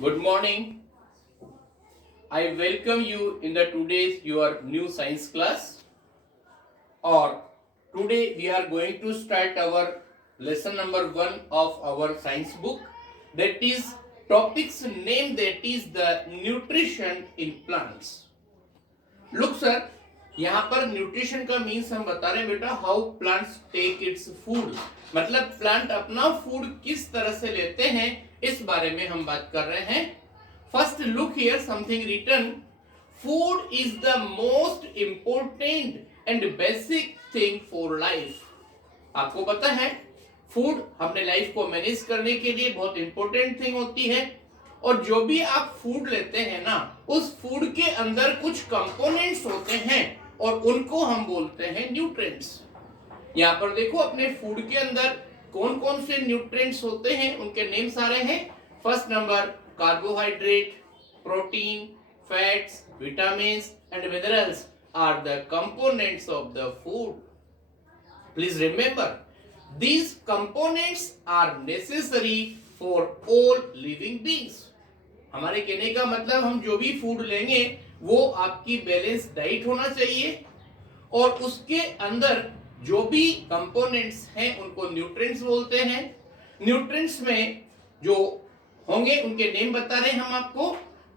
Good morning. I welcome you in the today's your new science class. Or today we are going to start our lesson number 1 of our science book. That is topic's name, that is the nutrition in plants. Look sir, यहाँ पर nutrition का means हम बता रहे हैं बेटा how plants take its food, मतलब plant अपना फूड किस तरह से लेते हैं इस बारे में हम बात कर रहे हैं. First look here something written. Food is the most important and basic thing for life. आपको पता है फूड हमने लाइफ को मैनेज करने के लिए बहुत इंपॉर्टेंट थिंग होती है. और जो भी आप फूड लेते हैं ना, उस फूड के अंदर कुछ कंपोनेंट्स होते हैं और उनको हम बोलते हैं न्यूट्रिएंट्स. यहाँ पर देखो अपने फूड के अंदर कौन कौन से न्यूट्रिएंट्स होते हैं, उनके नेम्स आ रहे हैं. First number carbohydrate, protein, fats, vitamins and minerals are the components of the food. Please remember these components are necessary for all living beings. हमारे कहने का मतलब हम जो भी फूड लेंगे वो आपकी बैलेंस डाइट होना चाहिए और उसके अंदर जो भी कंपोनेंट्स हैं उनको न्यूट्रिएंट्स बोलते हैं. न्यूट्रिएंट्स में जो होंगे उनके नेम बता रहे हैं हम आपको.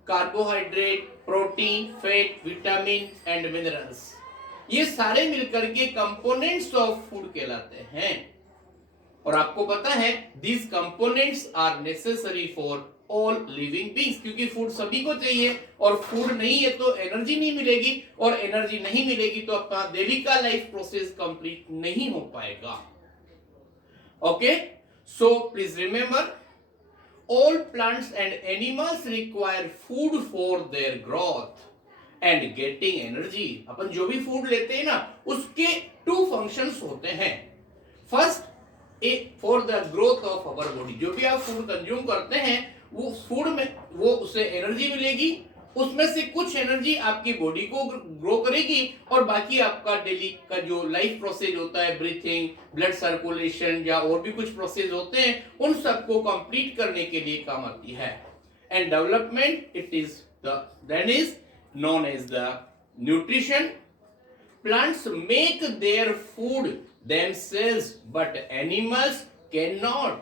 Carbohydrate, protein, fat, vitamin and minerals, ये सारे मिलकर के कंपोनेंट्स ऑफ फूड कहलाते हैं. और आपको पता है these components are necessary for all living beings, क्योंकि फूड सभी को चाहिए और फूड नहीं है तो एनर्जी नहीं मिलेगी और एनर्जी नहीं मिलेगी तो अपना डेली का लाइफ प्रोसेस कंप्लीट नहीं हो पाएगा. Okay, so please remember all plants and animals require food for their growth and getting energy. अपन जो भी फूड लेते हैं ना उसके टू फंक्शंस होते हैं. First for the growth of our body, जो भी आप फूड कंज्यूम करते हैं वो फूड में वो उससे एनर्जी मिलेगी, उसमें से कुछ एनर्जी आपकी बॉडी को ग्रो करेगी और बाकी आपका डेली का जो लाइफ प्रोसेस होता है, ब्रीथिंग, ब्लड सर्कुलेशन या और भी कुछ प्रोसेस होते हैं, उन सबको कंप्लीट करने के लिए काम आती है. And development it is that is known as the nutrition. Plants make their food themselves but animals cannot,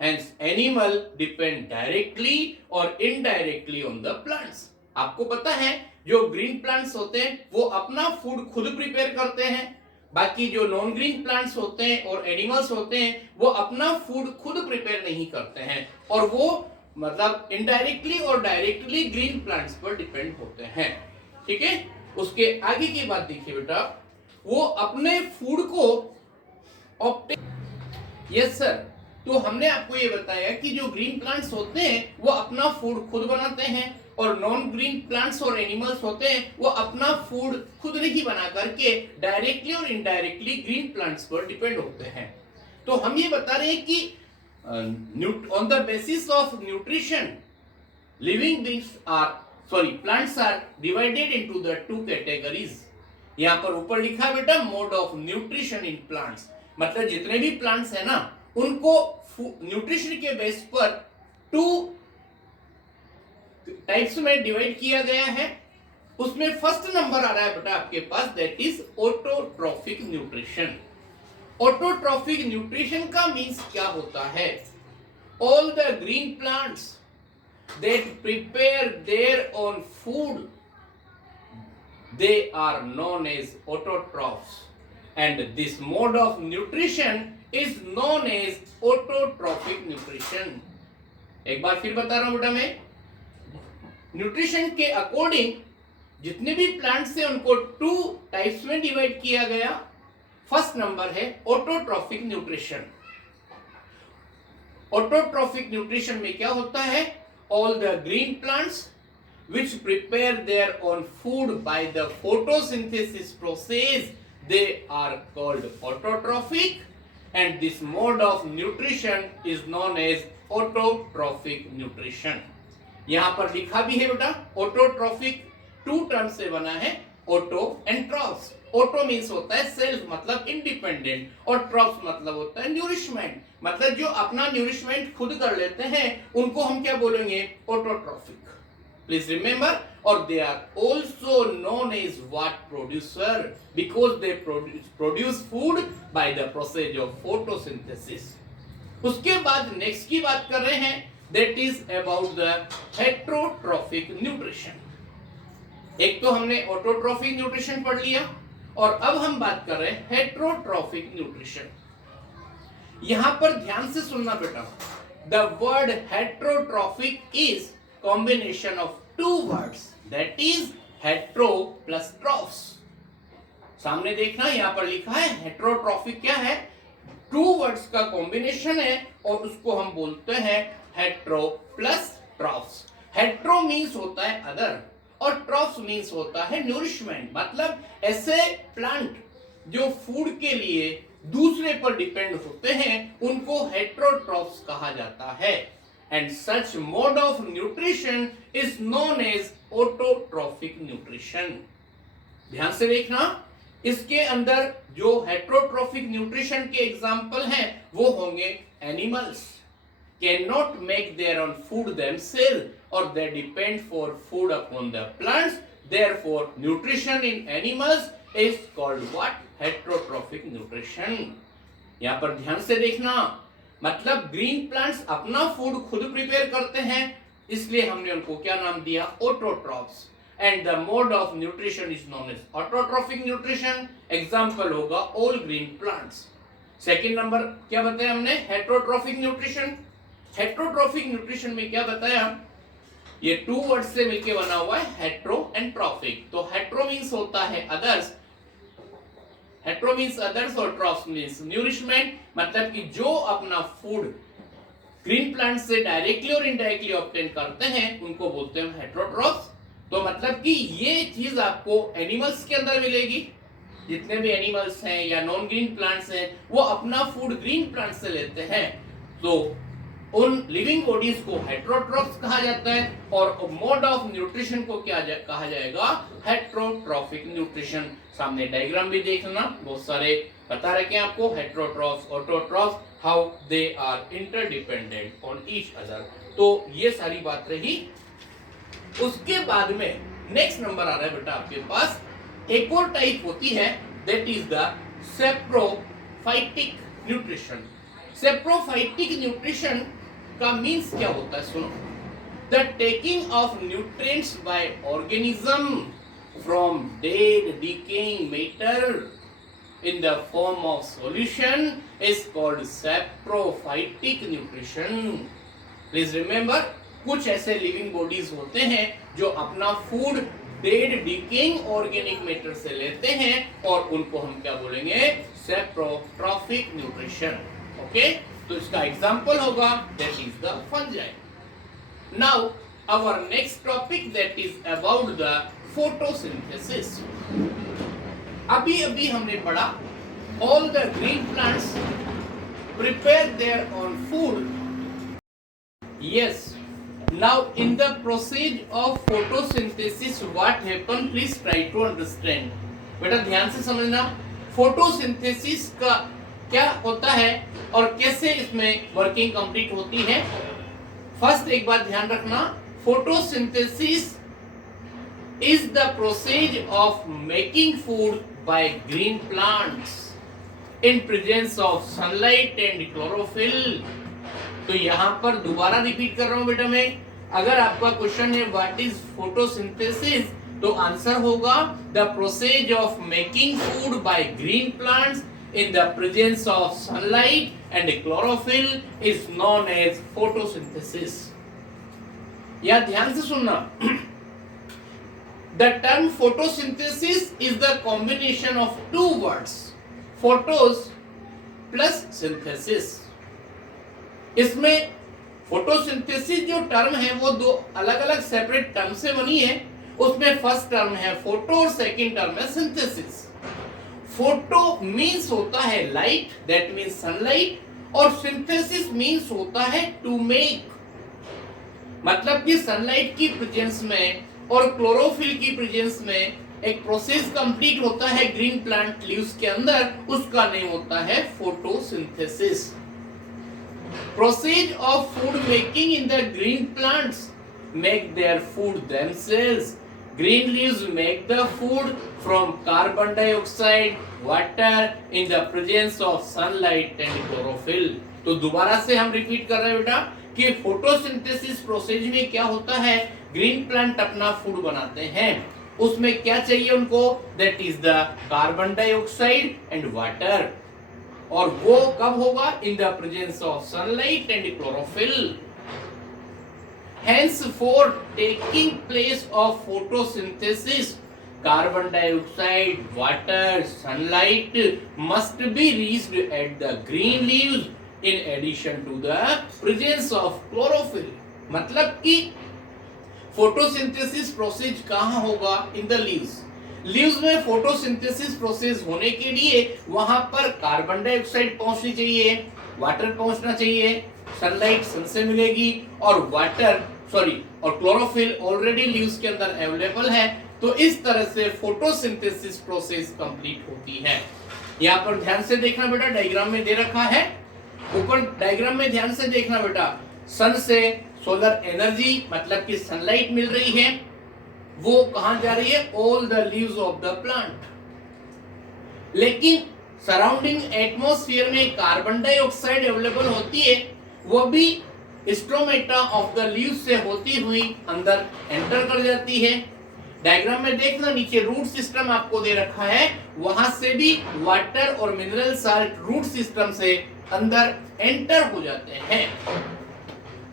hence animal depend directly or indirectly on the plants. आपको पता है जो ग्रीन प्लांट्स होते हैं वो अपना फूड खुद प्रिपेयर करते हैं, बाकी जो नॉन ग्रीन प्लांट्स होते हैं और एनिमल्स होते हैं वो अपना फूड खुद प्रिपेयर नहीं करते हैं और वो मतलब इनडायरेक्टली और डायरेक्टली ग्रीन प्लांट्स पर डिपेंड होते हैं. ठीक है, उसके आगे की बात देखिए बेटा, वो अपने फूड को यस सर, तो हमने आपको ये बताया कि जो ग्रीन प्लांट्स होते हैं वो अपना फूड खुद बनाते हैं और नॉन ग्रीन प्लांट्स और एनिमल्स होते हैं वो अपना फूड खुद नहीं बना करके डायरेक्टली और इनडायरेक्टली ग्रीन प्लांट्स पर डिपेंड होते हैं. तो हम ये बता रहे हैं कि on the basis of nutrition living beings plants are divided into the two categories. यहाँ पर ऊपर लिखा है बेटा mode of nutrition in plants, मतलब जितने भी प्लांट्स है ना उनको न्यूट्रिशन के बेस पर टू टाइप्स में डिवाइड किया गया है. उसमें फर्स्ट नंबर आ रहा है बेटा आपके पास, that is autotrophic nutrition. Autotrophic nutrition का मींस क्या होता है? All the green plants that prepare their own food they are known as autotrophs and this mode of nutrition is known as autotrophic nutrition. एक बार फिर बता रहा हूं बेटा मैं, न्यूट्रिशन के अकॉर्डिंग जितने भी प्लांट्स हैं उनको टू टाइप्स में डिवाइड किया गया. फर्स्ट नंबर है ऑटोट्रॉफिक न्यूट्रिशन. ऑटोट्रॉफिक न्यूट्रिशन में क्या होता है? All the green plants which prepare their own food by the photosynthesis process, they are called autotrophic and this mode of nutrition is known as autotrophic nutrition. यहाँ पर लिखा भी है बेटा ऑटोट्रॉफिक टू टर्म से बना है, auto and troughs. Auto means होता है सेल्फ मतलब इंडिपेंडेंट, और ट्रॉफ्स मतलब होता है न्यूरिशमेंट, मतलब जो अपना न्यूरिशमेंट खुद कर लेते हैं उनको हम क्या बोलेंगे, ऑटोट्रॉफिक। प्लीज रिमेंबर, और they are also known as what producer because they produce food by the process of photosynthesis. उसके बाद नेक्स्ट की बात कर रहे हैं, that is about the heterotrophic nutrition. एक तो हमने ऑटोट्रॉफिक न्यूट्रिशन पढ़ लिया, और अब हम बात कर रहे हैं हेटेरोट्रॉफिक न्यूट्रिशन। यहां पर ध्यान से सुनना बेटा, the word heterotrophic is combination of two words, that is hetero plus trophs. सामने देखना, यहां पर लिखा है हेटेरोट्रॉफिक क्या है, टू वर्ड्स का कॉम्बिनेशन है, और उसको हम बोलते हैं hetero plus troughs. Hetero means होता है अदर, और ट्रॉफ्स मीन्स होता है न्यूरिशमेंट, मतलब ऐसे प्लांट जो फूड के लिए दूसरे पर डिपेंड होते हैं उनको हेटेरोट्रॉफ्स कहा जाता है, and such mode of nutrition is known as autotrophic nutrition. ध्यान से देखना, इसके अंदर जो हेटेरोट्रॉफिक न्यूट्रिशन के एग्जाम्पल हैं वो होंगे animals cannot make their own food themselves, or they depend for food upon the plants, therefore nutrition in animals is called what, heterotrophic nutrition। यहाँ पर ध्यान से देखना, मतलब ग्रीन प्लांट्स अपना फूड खुद प्रिपेयर करते हैं, इसलिए हमने उनको क्या नाम दिया, autotrophs, and the mode of nutrition is known as autotrophic nutrition. Example होगा ऑल ग्रीन प्लांट्स। सेकंड नंबर क्या बताया हमने, हेटेरोट्रॉफिक न्यूट्रिशन। हेटेरोट्रॉफिक न्यूट्रिशन में क्या बताया, ये टू वर्ड से मिलके बना हुआ है हेटेरो एंड ट्रॉफिक। तो हेटेरो मींस होता है अदर्स, हेटेरो मींस अदर्स, और ट्रॉफ्स मींस न्यूरिशमेंट, मतलब कि जो अपना फूड ग्रीन प्लांट से डायरेक्टली और इनडायरेक्टली ऑब्टेन करते हैं उनको बोलते हैं हेटेरोट्रॉफ्स। तो मतलब कि ये चीज आपको एनिमल्स के अंदर मिलेगी, जितने भी एनिमल्स हैं या नॉन ग्रीन प्लांट्स हैं वो अपना फूड ग्रीन प्लांट से लेते हैं, तो उन लिविंग बॉडीज को हेटेरोट्रॉफ्स कहा जाता है, और मोड ऑफ न्यूट्रिशन को क्या कहा जाएगा, हेटेरोट्रॉफिक न्यूट्रिशन। सामने डायग्राम भी देखना, बहुत सारे बता रखे हैं आपको, heterotrophs, autotrophs, how they are interdependent on each other. तो ये सारी बात रही। उसके बाद में नेक्स्ट नंबर आ रहा है बेटा आपके पास, एक और टाइप होती है, that is the saprophytic nutrition. Saprophytic nutrition का मीन्स क्या होता है, सुनो, the taking of nutrients bye organism from dead decaying matter in the form of solution is called saprophytic nutrition। Please remember, कुछ ऐसे लिविंग बॉडीज होते हैं जो अपना food dead decaying organic matter से लेते हैं, और उनको हम क्या बोलेंगे, सेप्रोट्रॉफिक न्यूट्रिशन। ओके, तो इसका एग्जांपल होगा that is the fungi. Now our next topic that is about the photosynthesis. अभी हमने पढ़ा all the green plants prepare their own food. Yes, now in the process of photosynthesis what happen, please try to understand। बेटा ध्यान से समझना, photosynthesis का क्या होता है और कैसे इसमें वर्किंग कंप्लीट होती है। फर्स्ट एक बात ध्यान रखना, photosynthesis is the process of making food by green plants in presence of sunlight and chlorophyll। तो यहां पर दोबारा रिपीट कर रहा हूं बेटा मैं, अगर आपका क्वेश्चन है व्हाट इज फोटोसिंथेसिस, तो आंसर होगा the process of making food by green plants in the presence of sunlight and chlorophyll is known as photosynthesis। या ध्यान से सुनना, the term photosynthesis is the combination of two words, photos plus synthesis। इसमें photosynthesis जो term है वो दो अलग अलग सेपरेट टर्म से बनी है। उसमें फर्स्ट टर्म है फोटो और सेकंड टर्म है सिंथेसिस। फोटो मींस होता है लाइट, दैट मींस सनलाइट, और सिंथेसिस मींस होता है टू मेक, मतलब कि सनलाइट की प्रेजेंस में और क्लोरोफिल की प्रेजेंस में एक प्रोसेस कंप्लीट होता है ग्रीन प्लांट लीव्स के अंदर, उसका नेम होता है photosynthesis. Process of food making in the green plants make their food themselves. Green leaves make the food from carbon dioxide, water in the presence of sunlight and chlorophyll. तो दोबारा से हम repeat कर रहे हैं बेटा कि फोटोसिंथेसिस प्रोसेस में क्या होता है, ग्रीन प्लांट अपना फूड बनाते हैं, उसमें क्या चाहिए उनको, that is the carbon dioxide and water, और वो कब होगा, in the presence of sunlight and chlorophyll. Henceforth, taking place of photosynthesis, carbon dioxide, water, sunlight must be reached at the green leaves in addition to the presence of chlorophyll। मतलब कि photosynthesis process कहाँ होगा, in the leaves. Leaves में photosynthesis process होने के लिए वहां पर कार्बन डाइऑक्साइड पहुंचनी चाहिए, वाटर पहुंचना चाहिए, सनलाइट सन से मिलेगी, और और क्लोरोफिल ऑलरेडी लीव्स के अंदर अवेलेबल है। तो इस तरह से फोटोसिंथेसिस प्रोसेस कंप्लीट होती है। यहाँ पर ध्यान से देखना बेटा, डायग्राम में दे रखा है, ऊपर डायग्राम में ध्यान से देखना बेटा, सन से सोलर एनर्जी मतलब कि सनलाइट मिल रही है, वो कहां जा रही है, all the leaves of the plant. लेकिन सराउंडिंग एटमॉस्फेयर में कार्बन डाइऑक्साइड अवेलेबल होती है, वो भी स्ट्रोमेटा ऑफ द लीव्स से होती हुई अंदर एंटर कर जाती है। डायग्राम में देखना, नीचे रूट सिस्टम आपको दे रखा है, वहां से भी वाटर और मिनरल साल्ट रूट सिस्टम से अंदर एंटर हो जाते हैं।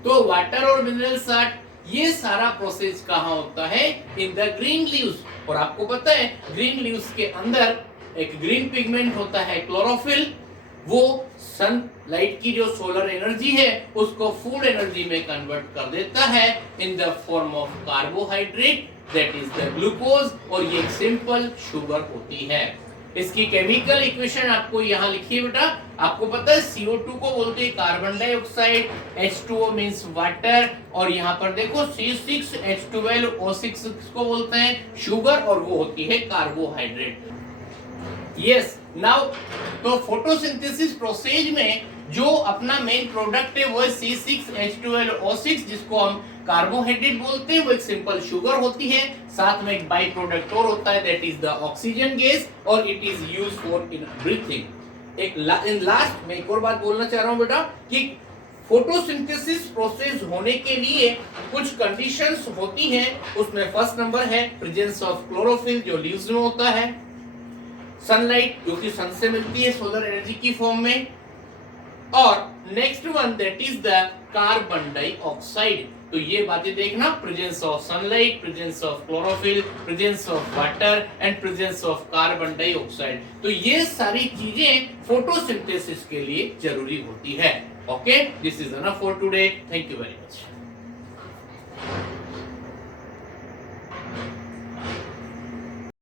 तो वाटर और मिनरल साल्ट, ये सारा प्रोसेस कहाँ होता है, इन द ग्रीन लीव्स। और आपको पता है ग्रीन लीव्स के अंदर एक ग्रीन पिगमेंट होता है क्लोरोफिल, वो सनलाइट की जो सोलर एनर्जी है उसको फूड एनर्जी में कन्वर्ट कर देता है in the form of carbohydrate, that is the glucose, और ये एक सिंपल शुगर होती है। इसकी केमिकल इक्वेशन आपको यहाँ लिखी है बेटा, आपको पता है CO2 को बोलते हैं carbon dioxide, H2O means water, और यहाँ पर देखो C6H12O6 को बोलते हैं शुगर, और वो होती है कार्बोहाइड्रेट। यस, नाउ तो फोटोसिंथेसिस प्रोसेस में जो अपना मेन प्रोडक्ट है वो है C6H12O6, जिसको हम कार्बोहाइड्रेट बोलते हैं, वो एक सिंपल शुगर होती है, साथ में एक बाई प्रोडक्ट और होता है, that is the oxygen gas, और it is used for in breathing. In last में एक और बात बोलना चाह रहा हूं बेटा कि फोटोसिंथेसिस प्रोसेस होने के लिए कुछ कंडीशंस होती हैं, उसमें फर्स्ट नंबर है प्रेजेंस ऑफ क्लोरोफिल जो लीव्स में होता है, सनलाइट जो कि सन से मिलती है सोलर एनर्जी की फॉर्म में, और next one that is the carbon dioxide. तो ये बातें देखना, presence of sunlight, presence of chlorophyll, presence of water and presence of carbon dioxide. तो ये सारी चीजें फोटोसिंथेसिस के लिए जरूरी होती है। Okay, this is enough for today, thank you very much.